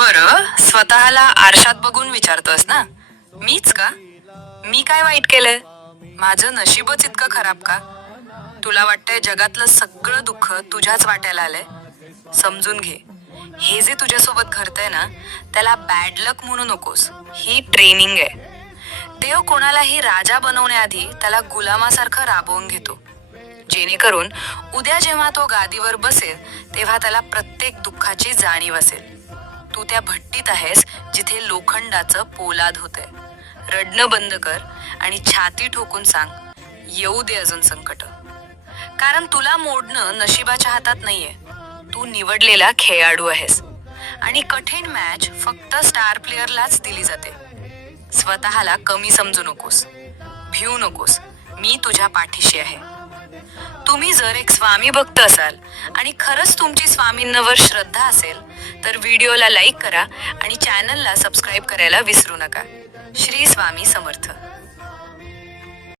बरं स्वतःला आरशात बघून विचारतोस ना? मीच का? मी काय वाईट केलंय? माझं नशीबच इतकं खराब का? तुला वाटतंय जगातलं सगळं दुःख तुझ्याच वाट्याला आलंय? समजून घे. हे जे तुझ्यासोबत घडतंय ना त्याला बॅड लक म्हणू नकोस. ही ट्रेनिंग आहे. देव कोणालाही राजा बनवण्याआधी त्याला गुलामासारखं राबवून घेतो. जेणेकरून उद्या जेव्हा तो गादीवर बसेल तेव्हा त्याला प्रत्येक दुःखाची जाणीव असेल. तू त्या भट्टीत आहेस जिथे लोखंडाचं पोलाद होतंय. रडणं बंद कर आणि छाती ठोकून सांग येऊ दे अजून संकट. कारण तुला मोडणं नशिबाच्या हातात नाहीये. तू निवडलेला खेळाडू आहेस. आणि कठीण मॅच फक्त स्टार प्लेअरलाच दिली जाते. स्वतःला कमी समजू नकोस. भिवू नकोस. मी तुझ्या पाठीशी आहे. तुम्ही जर एक स्वामी भक्त असाल आणि खरंच तुमची स्वामींवर श्रद्धा असेल तर व्हिडिओला लाईक करा आणि चॅनलला सबस्क्राईब करायला विसरू नका. श्री स्वामी समर्थ.